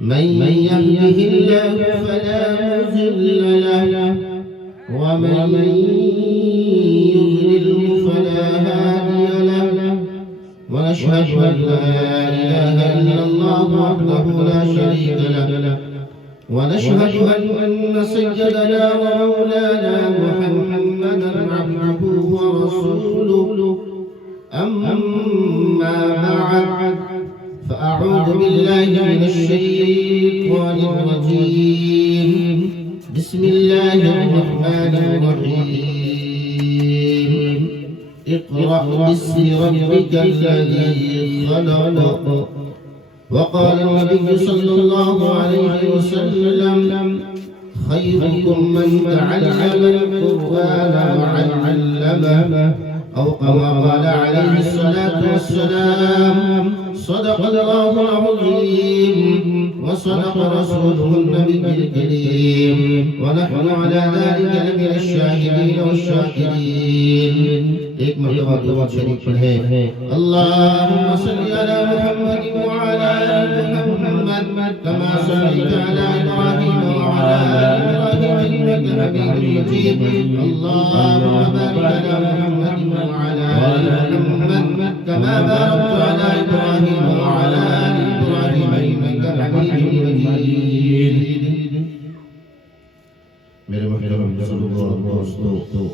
من يهده الله فلا مضل له ومن يضلل فلا هادي له ونشهد أن لا إله إلا الله وحده لا شريك له ونشهد أن سيدنا ومولانا محمدا عبده ورسوله أما بعد فأعوذ بالله من الشيطان الرجيم بسم الله الرحمن الرحيم اقرأ باسم ربك الذي خلق وقال النبي صلى الله عليه وسلم خيركم من تعلم القرآن وعلمه أو كما قال عليه الصلاة والسلام صدق الله العظيم وصدق رسوله النبي الكريم ونحن على ذلك لمن الشاهدين والشاكرين. ایک مرتبہ درود شریف پڑھیں. اللهم صل على محمد وعلى آل محمد كما صليت على إبراهيم وعلى آل إبراهيم إنك حميد مجيد. اللهم بارك على محمد وعلى آل محمد كما باركت على إبراهيم وعلى آل إبراهيم إنك حميد مجيد. میرے محترم بزرگوں اور دوستوں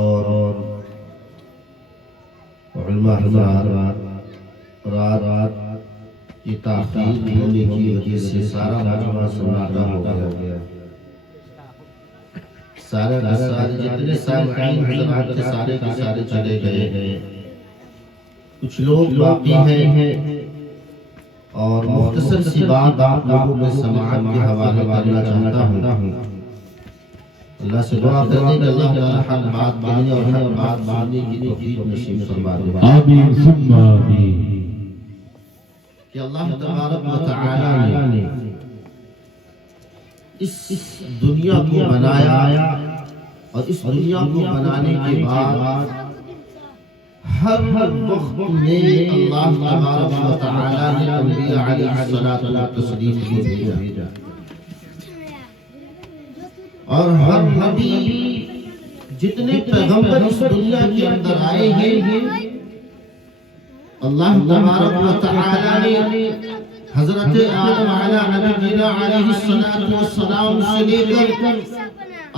اور علماء حضرات، رات کی تاخیر ہونے کی وجہ سے سارا مجمع سناٹا ہو گیا. سارے جتنے سامعین حضرات کے سارے چلے گئے. کچھ لوگ باقی ہیں اور مختصر سی بات آپ لوگوں میں سماعت کے حوالے کرنا چاہتا ہوں. اللہ سے دعا کرتے کہ اللہ تعالی حق بات کہنے اور حق بات ماننے کی توفیق نصیب فرما دے. آمین ثم آمین. کہ اللہ تبارک و تعالی نے اس دنیا کو بنایا اور اس دنیا کو بنانے کے بعد ہر وقت میں اللہ تبارک و تعالی نے انبیاء علیہ الصلوۃ والتسلیم کو بھیجا اور ہر نبی جتنے پیغمبر اس دنیا کے اندر آئے ہیں اللہ تبارک و تعالی نے حضرت آدم علیہ نبینا علیہ السلام سے لے کر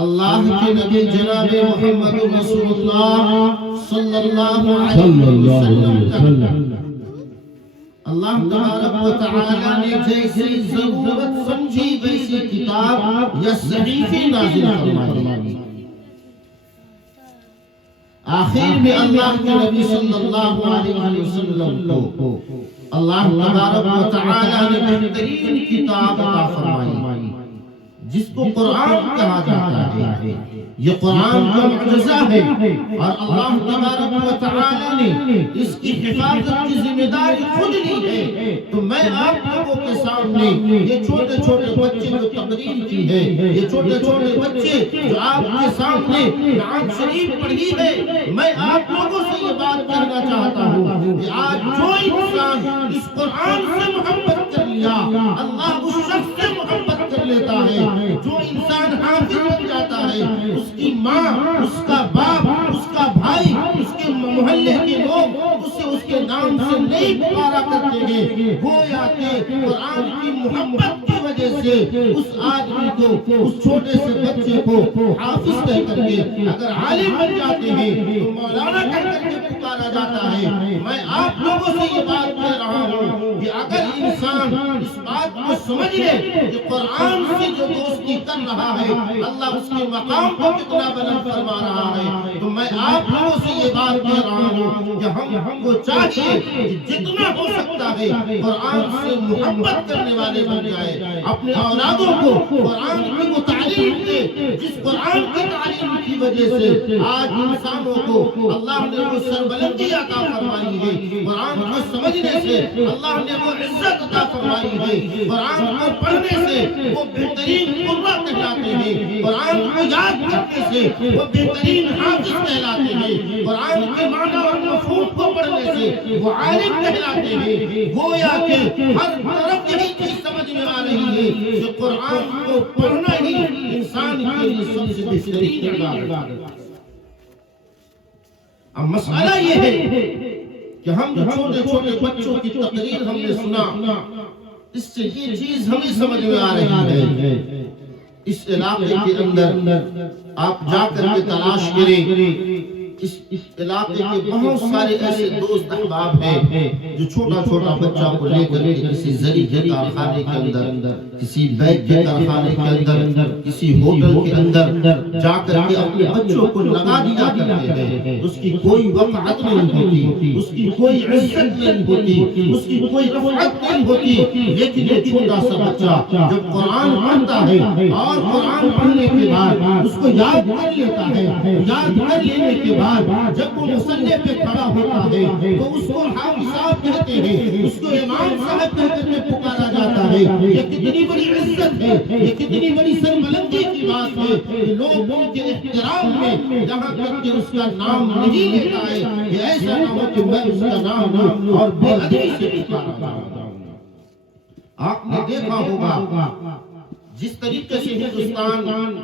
اللہ کے نبی جناب محمد رسول اللہ صلی اللہ علیہ وسلم اللہ تبارک و تعالی نے جیسی ضرورت سمجھی ویسی کتاب یا صحیفے نازل فرمائی. آخر میں اللہ کے نبی صلی اللہ علیہ وسلم کو اللہ تبارک و تعالی نے بہترین کتاب عطا فرمائی جس کو قرآن کہا جاتا ہے. یہ قرآن کا معجزہ ہے اور اللہ تبارک و تعالی نے اس کی حفاظت کی ذمہ داری خود لی ہے. تو میں آپ لوگوں کے سامنے یہ چھوٹے چھوٹے بچے جو تقریر کی ہے، یہ چھوٹے چھوٹے بچے جو آپ کے سامنے نعت شریف پڑھی ہے، میں آپ لوگوں سے یہ بات کہنا چاہتا ہوں کہ آج جو انسان اس قرآن سے محبت کر لیا اللہ اس شخص سے محبت کر لیتا ہے. جو انسان حافظ بن جاتا ہے اس کی ماں، اس کا باپ، اس کا بھائی، اس کے محلے کے لوگ اسے اس کے نام سے نہیں پکارا کرتے ہیں. گویا کہ قرآن کی محبت کی وجہ سے اس آدمی کو، اس چھوٹے سے بچے کو حافظ کہہ کر کے اگر عالم بن جاتے ہیں تو مولانا کہہ کر کے پکارا جاتا ہے. میں آپ لوگوں سے یہ بات کہہ رہا ہوں کہ اگر انسان اس بات کو سمجھ لے کہ قرآن سے جو دوستی کر رہا ہے اللہ اس کے مقام کو کتنا بلند فرما رہا ہے، تو میں آپ لوگوں سے یہ بات کہہ رہا ہوں کہ ہم کو چاہیے کہ جتنا ہو سکتا ہے قرآن سے محبت کرنے والے بن جائے. اپنے اولادوں کو قرآن کی وہ تعلیم دے جس قرآن کی تعلیم کی وجہ سے آج انسانوں کو اللہ نے وہ سربلندی عطا فرمائی ہے. قرآن کو سمجھنے سے اللہ نے وہ عزت عطا فرمائی ہے. قرآن کو پڑھنے سے وہ بہترین قرہ کہلاتے ہیں. قرآن کو یاد کرنے سے وہ بہترین حافظ کہلاتے ہیں. قرآن کے معنی اور مفہوم مفہوم کو پڑھنے سے وہ عالم کہلاتے ہیں. گویا کہ ہر طرف یہی چیز سمجھ میں آ رہی ہے کہ قرآن کو پڑھنا ہی انسان کے لیے سب سے بہترین عبادت ہے. اب مسئلہ یہ ہے کہ ہم جو چھوٹے چھوٹے بچوں کی تقریر ہم نے سنا، اس سے یہ چیز ہمیں سمجھ میں آ رہی ہے. اس علاقے کے اندر آپ جا کر کے تلاش کریں، اس علاقے کے بہت سارے ایسے دوست احباب ہیں جو چھوٹا چھوٹا بچہ کو لے کر کے کسی زری کے کارخانے کے اندر، کسی بیگ کے کارخانے کے اندر، کسی ہوٹل کے اندر جا کر کے اپنے بچوں کو لگا دیا کرتے ہیں. اس کی کوئی وقعت نہیں ہوتی، اس کی کوئی عزت نہیں ہوتی، اس کی کوئی رفعت نہیں ہوتی. لیکن یہ چھوٹا سا بچہ جب قرآن پڑھتا ہے اور قرآن پڑھنے کے بعد اس کو یاد کر لیتا ہے، یاد کر لینے کے بعد جب وہ مصلی پہ کھڑا ہوتا ہے تو اس کو حافظ صاحب کہتے ہیں، اس کو امام صاحب کہہ کر کے پکارا جاتا ہے. یہ کتنی بڑی عزت ہے، یہ کتنی بڑی سربلندی کی بات ہے کہ لوگ ان کے احترام میں جہاں تک کہ اس کا نام نہیں لیتا ہے، یہ ایسا نہ ہو کہ میں اس کا نام اور بے ادبی سے پکارا جاؤں. آپ نے دیکھا ہوگا جس طریقے سے ہندوستان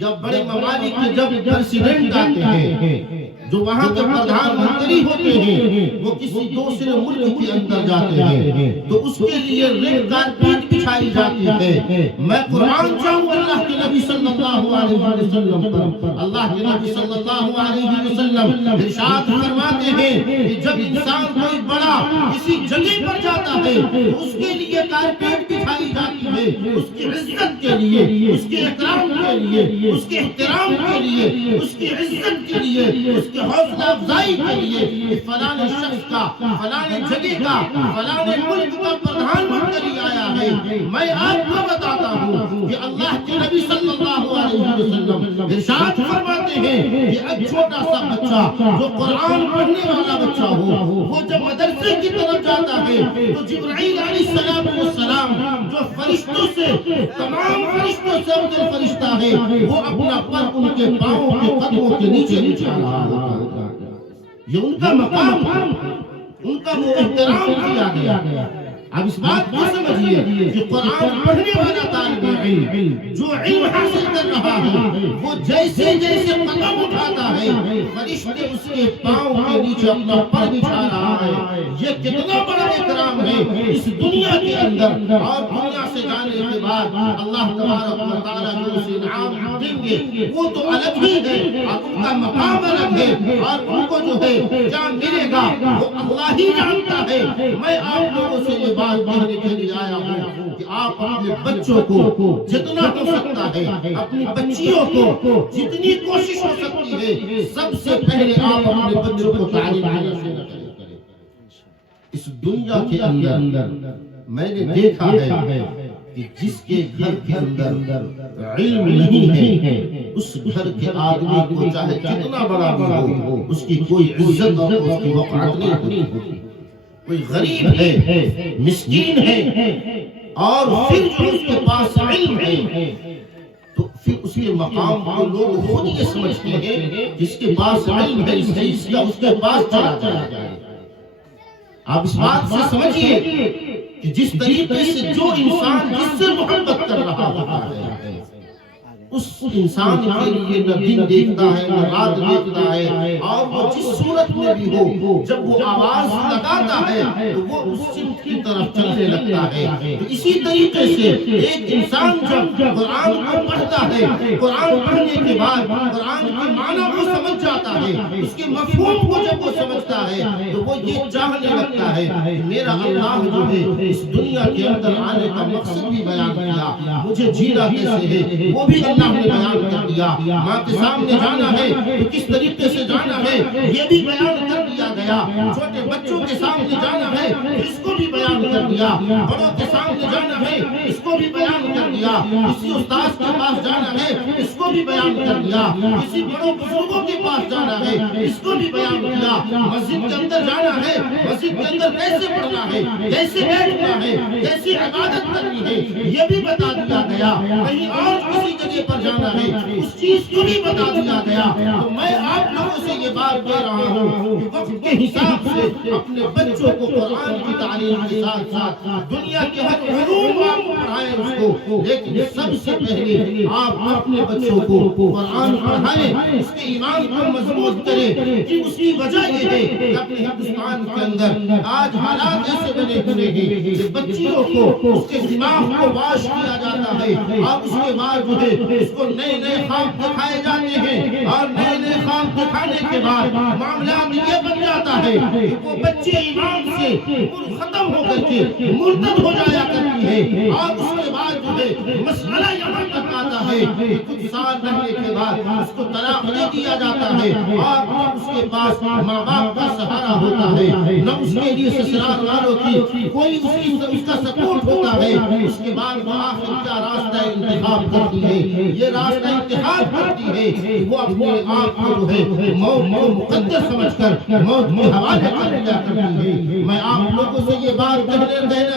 یا بڑے ممالک کے جب پریزیڈنٹ آتے ہیں، جو وہاں کے پردھان منتری ہوتے ہیں، وہ کسی دوسرے ملک کے اندر جاتے ہیں تو اس کے لیے ریڈ کارپیٹ بچھائی جاتی ہے. میں قرآن چاہوں اللہ کے نبی صلی اللہ علیہ وسلم پر. اللہ کے نبی صلی اللہ علیہ وسلم ارشاد فرماتے ہیں کہ جب انسان کوئی بڑا کسی جگہ پر جاتا ہے تو اس کے لیے کارپیٹ بچھائی جاتی ہے، اس کی عزت کے لیے، اس کے اکرام کے لیے، اس کے احترام کے لیے، اس کی عزت کے لیے، اس کے حوصلہ افزائی کے لیے کہ فلانے شخص کا، فلانے جگہ کا، فلانے ملک کا پردھان منتری آیا ہے. میں آپ کو بتاتا ہوں کہ اللہ کے نبی صلی اللہ علیہ وسلم ارشاد فرماتے ہیں کہ ایک چھوٹا سا بچہ جو قرآن پڑھنے والا بچہ ہو، وہ جب مدرسے کی طرف جاتا ہے تو جبرائیل علیہ السلام جو فرشتوں سے، تمام فرشتوں سے افضل فرشتہ ہے، وہ اپنا پر ان کے پاؤں کے قدموں کے نیچے نیچے آ رہا ہوتا ہے. یہ ان کا مقام ہے، ان کا وہ احترام کیا گیا. اب اس بات کو سمجھیے کہ قرآن پڑھنے والا طالب علم جو علم حاصل کر رہا ہے، وہ جیسے جیسے قدم اٹھاتا ہے فرشتے اس کے پاؤں کے نیچے اپنا پر بچھا رہا ہے. یہ کتنا بڑا اکرام ہے اس دنیا کے اندر. اور دنیا سے جانے کے بعد اللہ تبارک و تعالیٰ جو اسے انعام دیں گے وہ تو الگ ہی ہے، اور ان کا مقام الگ ہے، اور ان کو جو ہے کیا ملے گا وہ اللہ ہی جانتا ہے. میں آپ لوگوں سے یہ بات کہنے کے لیے آیا ہوں کہ آپ اپنے بچوں کو جتنا ہو سکتا ہے، اپنی بچیوں کو جتنی کوشش ہو سکتی ہے، سب سے پہلے آپ اپنے بچوں کو تعلیم دینا شروع کریں. اس دنیا کے اندر میں نے دیکھا ہے کہ جس کے گھر کے اندر علم نہیں ہے، اس گھر کے آدمی کو چاہے کتنا بڑا بھی ہو، اس کی کوئی عزت اور اس کی وقعت نہیں ہوتی. کوئی غریب ہے، مسکین ہے، اور پھر جو اس کے پاس علم ہے تو پھر اس کے مقام کو لوگ خود یہ سمجھتے ہیں جس کے پاس علم ہے اس چیز کا اس کے پاس چلا جائے. آپ اس بات سے سمجھیے کہ جس طریقے سے جو انسان جس سے محبت کر رہا ہوتا ہے اس انسان کے لیے نہ دن دیکھتا ہے نہ رات دیکھتا ہے، اور وہ جس صورت میں بھی ہو جب وہ آواز لگاتا ہے تو وہ اس سمت کی طرف چلنے لگتا ہے. تو اسی طریقے سے ایک انسان جب قرآن کو پڑھتا ہے، قرآن پڑھنے کے بعد قرآن کے معنی کو سمجھ جاتا ہے، اس کے مفہوم کو جب وہ سمجھتا ہے تو وہ یہ چاہنے لگتا ہے کہ میرا اللہ جو ہے اس دنیا کے اندر آنے کا مقصد بھی بیان کیا، مجھے جینا کیسے ہے وہ بھی اللہ نے بیان کر دیا. ماں کے سامنے جانا ہے تو کس طریقے سے جانا ہے یہ بھی بیان کر دیا گیا. چھوٹے بچوں کے سامنے جانا ہے تو اس کو بھی بیان کر دیا. بڑوں کے سامنے جانا ہے اس کو بھی بیان کر دیا. کسی استاد کے پاس جانا ہے اس کو بھی بیان کر دیا. کسی بڑوں بزرگوں کے پاس جانا ہے اس کو بھی بیان کیا. مسجد کے اندر جانا ہے، مسجد کے اندر کیسے پڑھنا ہے، کیسے بیٹھنا ہے، کیسی عبادت کرنی ہے یہ بھی بتا دیا گیا. کہیں اور کسی جگہ پر جانا ہے اس چیز کو بھی بتا دیا گیا۔ تو میں آپ لوگوں سے یہ بات کہہ رہا ہوں کہ وقت کے حساب سے اپنے بچوں کو قرآن کی تعلیم کے ساتھ ساتھ دنیا کے ہر علوم آپ پڑھائیں اس کو، لیکن سب سے پہلے آپ اپنے بچوں کو قرآن پڑھائیں، اس کے ایمان کو مضبوط کریں۔ کہ اس کی وجہ یہ ہے کہ اپنے ہندوستان کے اندر آج حالات ایسے بنے ہوئے ہیں کہ بچیوں کو اس کے دماغ کو واش کیا جاتا ہے اور اس کے بعد جو ہے اس کو نئے نئے خواب دکھائے جاتے ہیں، اور نئے نئے خواب دکھانے کے بعد معاملات یہ بن جاتا ہے کہ وہ بچے ایمان سے ختم ہو کر کے مرتد ہو جایا کرتی ہے، اور اس کے بعد جو ہے مسئلہ یہاں تک آتا ہے کہ کچھ سال رہنے کے بعد اس کو طلاق دے دیا جاتا ہے، اور نہ اس کے پاس ماں باپ کا سہارا ہوتا ہے، نہ اس کے لیے سسرال والوں کی کوئی اس کا سپورٹ ہوتا ہے۔ اس کے بعد وہ آخر کیا راستہ انتخاب کرتی ہے؟ یہ راستہ انتخاب کرتی ہے کہ وہ اپنے آپ کو جو ہے موت کو مقدر سمجھ کر موت کے حوالے کر دیا کرتی ہے۔ میں آپ لوگوں سے یہ بات کہنا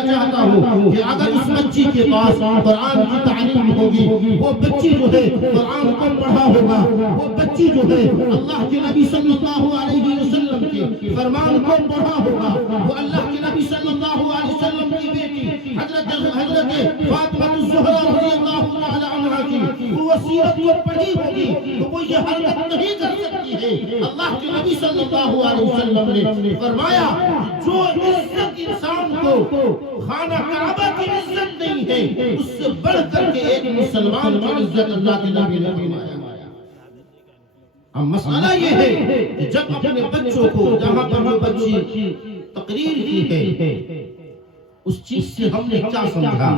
چاہتا ہوں کہ اگر اس بچی کے پاس قرآن کی تعلیم ہوگی، وہ بچی جو ہے قرآن کو پڑھا ہوگا، وہ بچی جو ہے اللہ کے نبی صلی اللہ علیہ وسلم کے فرمان کو پڑھا ہوگا، وہ اللہ کے نبی صلی اللہ علیہ وسلم کی بیٹی حضرت فاطمہ الزہرا رضی اللہ تعالی عنہا کی وصیت کو پڑھی ہوگی تو وہ یہ حرکت نہیں کر سکتی ہے۔ اللہ کے نبی صلی اللہ علیہ وسلم نے فرمایا جو عزت انسان کو خانہ کعبہ کی عزت نہیں ہے، اس سے بڑھ کر کے ایک مسلمان کی عزت اللہ کے نبی نے فرمایا۔ اب مسئلہ یہ ہے کہ جب اپنے بچوں کو جہاں پر وہ بچی تقریر کی ہے اس چیز سے ہم نے کیا سمجھا،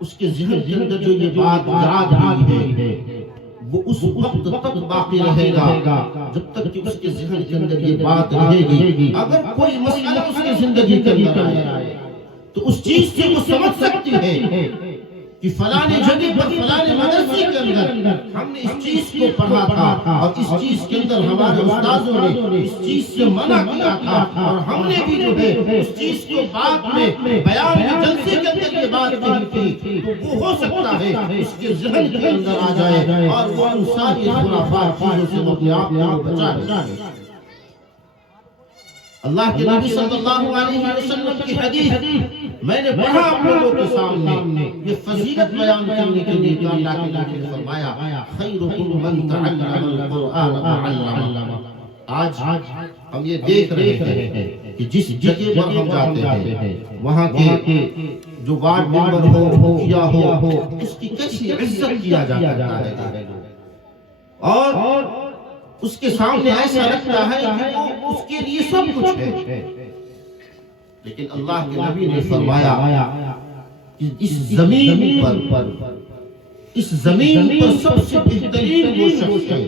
اس کے ذہن کے اندر جو یہ بات یاد ہوئی ہے وہ اس وقت تک باقی رہے گا جب تک کہ اس کے ذہن کے اندر یہ بات رہے گی۔ اگر کوئی مسئلہ اس کی زندگی کے اندر آئے تو اس چیز سے وہ سمجھ سکتی ہے کہ فلانے جگہ پر فلانے مدرسے کے اندر ہم نے اس چیز کو پڑھا تھا اور اس چیز کے اندر ہمارے استاذوں نے اس چیز سے منع کیا تھا، اور ہم نے بھی جو ہے اس چیز کو بعد میں بیان کے جلسے کے اندر یہ بات کہی تھی، تو وہ ہو سکتا ہے اس کے ذہن کے اندر آ جائے اور وہ ان ساری خرافات چیزوں سے وہ اپنے آپ کو بچائے۔ اللہ کے نبی صلی اللہ علیہ وسلم کی حدیث میں نے پڑھا آپ لوگوں کے سامنے، یہ فضیلت بیان کرنے کے لیے کہ اللہ کے نبی نے فرمایا خیرکم من تعلم القرآن وعلمہ۔ آج ہم یہ دیکھ رہے ہیں کہ جس جگہ پر ہم جاتے ہیں وہاں کے جو وارڈ ممبر ہو یا ہو اس کی کیسی عزت کیا جاتا ہے، اور اس کے سامنے ایسا لگتا ہے کہ وہ اس کے لیے سب کچھ ہے، لیکن اللہ کے نبی نے فرمایا کہ اس زمین پر سب سے بہترین وہ شخص ہے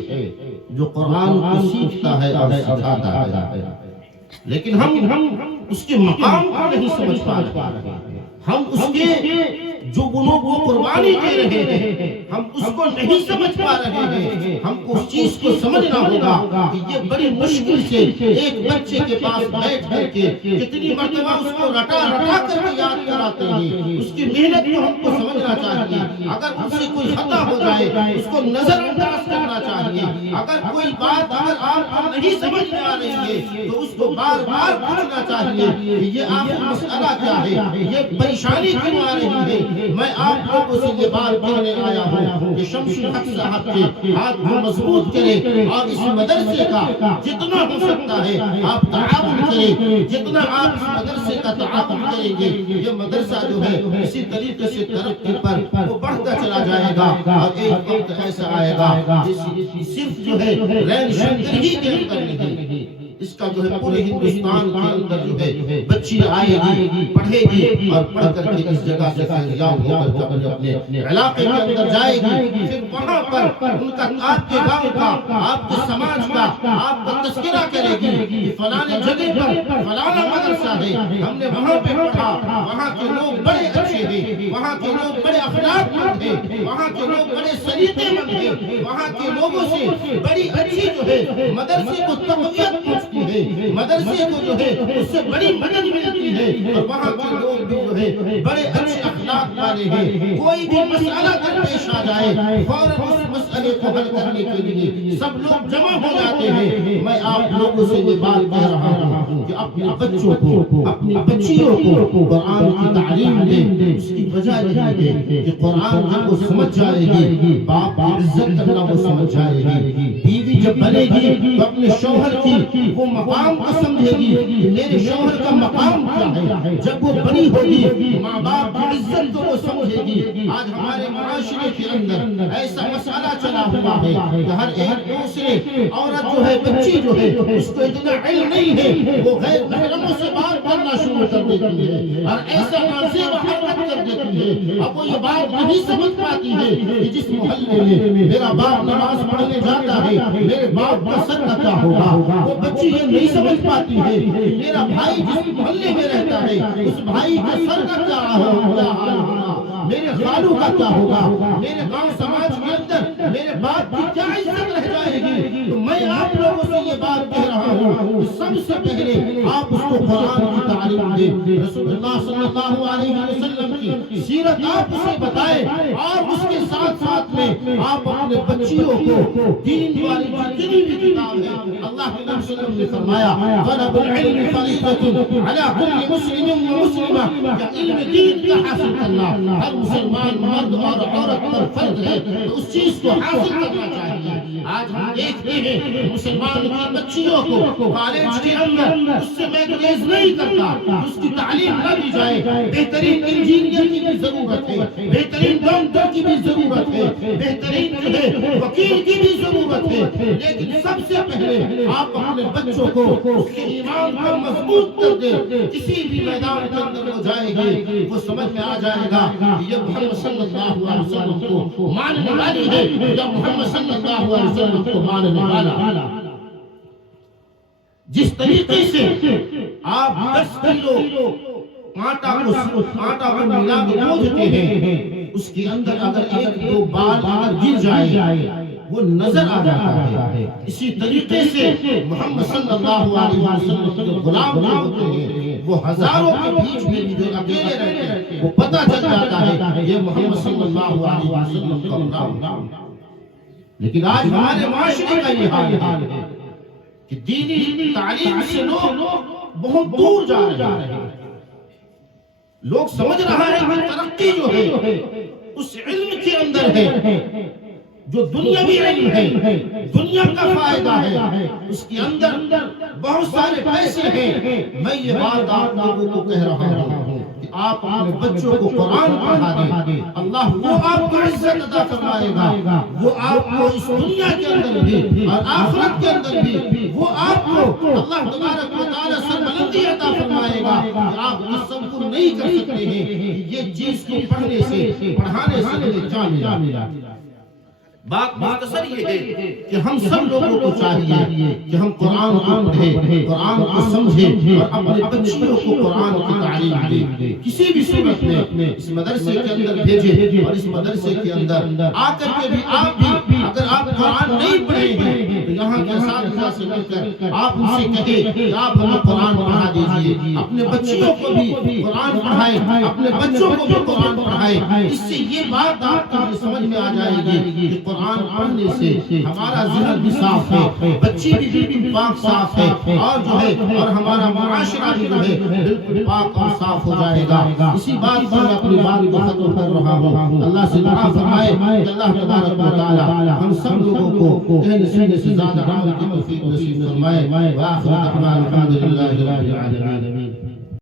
جو قرآن کو سیکھتا ہے اور سکھاتا ہے، لیکن ہم اس کے مقام کو نہیں سمجھ پا رہے، ہم اس کے جو وہ لوگ وہ قربانی دے رہے ہیں ہم اس کو نہیں سمجھ پا رہے ہیں۔ ہم کو اس چیز کو سمجھنا ہوگا کہ یہ بڑی مشکل سے ایک بچے کے پاس بیٹھ کر کے کتنی مرتبہ اس کو رٹا کر کے یاد کراتے ہیں، اس کی محنت کو ہم کو سمجھنا چاہیے۔ اگر اس سے کوئی خطا ہو جائے اس کو نظر انداز کرنا چاہیے، اگر کوئی بات اگر آپ کو نہیں سمجھ میں آ رہی ہے تو اس کو بار بار پوچھنا چاہیے کہ یہ آخر مسئلہ کیا ہے، یہ پریشانی کیوں آ رہی ہے۔ میں آپ لوگوں سے یہ بات کہنے آیا ہوں کہ شمس الحق صاحب کے ہاتھ کو مضبوط کریں اور اس مدرسے کا جتنا ہو سکتا ہے آپ تعاون کریں، جتنا آپ اس مدرسے کا تعاون کریں گے یہ مدرسہ جو ہے اسی طریقے سے ترقی پر وہ بڑھتا چلا جائے گا، اور ایک وقت ایسا آئے گا صرف جو ہے رین شنکر ہی کے اندر نہیں، اس کا جو ہے پورے ہندوستان کے اندر جو ہے بچی آئے گی، پڑھے گی اور پڑھ کر کے اس جگہ سے فیضیاب ہو کر اپنے علاقے کے اندر جائے گی، پھر وہاں پر ان کا آپ کے گاؤں کا آپ کے سماج کا آپ کا تذکرہ کرے گی کہ فلانے جگہ پر فلانا مدرسہ ہے، ہم نے وہاں پہ پڑھا، وہاں کے لوگ بڑے اچھے ہیں، وہاں کے لوگ بڑے اخلاق مند ہیں، وہاں کے لوگ بڑے سلیقے مند ہیں، وہاں کے لوگوں سے بڑی اچھی جو ہے مدرسے کو تقویت ہے، مدرسے کو جو ہے اس سے بڑی مدد ملتی ہے، اور وہاں کے لوگ بھی جو ہے بڑے اچھے اخلاق والے ہیں، کوئی بھی مسئلہ درپیش آ جائے فوراً اس مسئلے کو حل کرنے کے لیے سب لوگ جمع ہو جاتے ہیں۔ میں آپ لوگوں سے یہ بات کہہ رہا ہوں کہ اپنے بچوں کو، اپنی بچیوں کو قرآن کی تعلیم دیں۔ اس کی وجہ یہی ہے کہ قرآن جب وہ سمجھ جائے گی، باپ کی عزت کرنا وہ سمجھ جائے گی، بیوی جب بنے گی تو اپنے شوہر کی وہ مقام کو سمجھے گی کہ میرے شوہر کا مقام کیا ہے۔ جب وہ بڑی ہوگی ماں باپ کی عزت کو وہ سمجھے گی۔ آج ہمارے معاشرے کے اندر ایسا مسئلہ چلا ہوا ہے کہ ہر ایک دوسرے عورت جو ہے، بچی جو ہے، اس کو اتنا علم نہیں ہے، وہ غیر محرموں سے بات کرنا شروع کر دیتی ہے اور ایسا واضح و حرکت کر دیتی ہے۔ اب وہ یہ بات نہیں سمجھ پاتی ہے کہ جس محلے میں میرا باپ نماز پڑھنے جاتا ہے، میرے باپ کا سر کا کیا ہوگا۔ وہ بچی یہ نہیں سمجھ پاتی ہے کہ میرا بھائی جس محلے میں رہتا ہے، اس بھائی کا سر کا کیا حال ہوگا، میرے خالو کا کیا ہوگا، میرے گاؤں سماج کے اندر میرے باپ کی کیا عزت رہ جائے گی۔ تو میں آپ لوگوں سے یہ بات کہہ رہا ہوں کہ سب سے پہلے آپ اس کو قرآن کی تعلیم دیں، رسول اللہ صلی اللہ علیہ وسلم کی سیرت آپ اسے بتائیں، اور اس کے ساتھ ساتھ میں آپ اپنے بچیوں کو دین والی جتنی بھی کتاب ہے، اللہ کے نبی صلی اللہ علیہ وسلم نے فرمایا طلب العلم فریضۃ علی کل مسلم و مسلمہ، کہ علم دین کا حاصل کرنا ہر مسلمان مرد اور عورت پر فرض ہے، تو اس چیز کو حاصل کرنا چاہیے۔ آج ہم دیکھتے ہیں مسلمان کی بچیوں کو کالج کے اندر اس سے میں گریز نہیں کرتا، اس کی تعلیم نہ دی جائے۔ بہترین انجینئر کی بھی ضرورت ہے، بہترین ڈاکٹر کی بھی ضرورت ہے، بہترین جو ہے وکیل کی بھی ضرورت ہے، لیکن سب سے پہلے آپ اپنے بچوں کو اس کے ایمان کو مضبوط کر دیں۔ کسی بھی میدان کے اندر وہ جائے گی، وہ سمجھ میں آ جائے گا کہ یہ محمد صلی اللہ علیہ وسلم کو ماننے والی ہے، یا محمد صلی اللہ علیہ وسلم کو ماننے والا۔ جس طریقے سے آپ 10 کلو آٹا کو ملا کے گوندھتے ہیں، اس کے اندر اگر ایک دو بال اگر گر جائے وہ نظر آ جاتا ہے۔ اسی طریقے سے محمد صلی اللہ علیہ وسلم کے غلام جو ہوتے ہیں، وہ ہزاروں کے بیچ میں بھی جو اکیلے رہتے ہیں، وہ پتہ چل جاتا ہے کہ یہ محمد صلی اللہ علیہ وسلم کا غلام۔ لیکن آج ہمارے معاشرے کا یہ حال ہے کہ دینی تعلیم سے لوگ بہت دور جا رہے ہیں۔ لوگ سمجھ رہا ہے کہ ترقی جو ہے اس علم کے اندر ہے، جو دنیاوی علم ہے، دنیا کا فائدہ ہے، اس کے اندر بہت سارے پیسے ہیں۔ میں یہ بات آپ لوگوں کو کہہ رہا ہوں کہ آپ اپنے بچوں کو قرآن پڑھا دیں، اللہ وہ آپ کو عزت عطا فرمائے گا، وہ آپ کو اس دنیا کے اندر بھی اور آخرت کے اندر بھی وہ آپ کو اللہ تبارک و تعالی سے بلندی عطا فرمائے گا کہ آپ تصور نہیں کر سکتے ہیں کہ یہ چیز کو پڑھنے سے، پڑھانے سے مجھے جان ملا۔ بات مختصر یہ ہے کہ ہم سب لوگوں کو چاہیے کہ ہم قرآن کو پڑھیں، قرآن کو سمجھیں اور اپنے بچیوں کو قرآن کی تعلیم دیں۔ کسی بھی صورت میں اس مدرسے کے اندر بھیجیں، اور اس مدرسے کے اندر آ کر کے بھی آپ بھی اگر آپ قرآن نہیں پڑھے ہیں تو یہاں کے اساتذہ سے مل کر آپ ان سے کہیں کہ آپ ہمیں قرآن پڑھا دیجیے، اپنے بچیوں کو بھی قرآن پڑھائیں، اپنے بچوں کو بھی قرآن پڑھائیں۔ اس سے یہ بات آپ کو سمجھ میں آ جائے گی کہ قرآن پڑھنے سے ہمارا ذہن بھی صاف ہے، بچی بھی بالکل پاک صاف ہے، اور جو ہے اور ہمارا معاشرہ بھی جو ہے بالکل پاک اور صاف ہو جائے گا۔ اسی بات پر میں اپنی بات کو ختم کر رہا ہوں۔ اللہ سے دعا فرمائے کہ اللہ تبارک و تعالی ہم سب لوگوں کو اہل سینے سے زیادہ عمل کی توفیق نصیب فرمائے۔ وآخر دعوانا الحمد للہ رب العالمین۔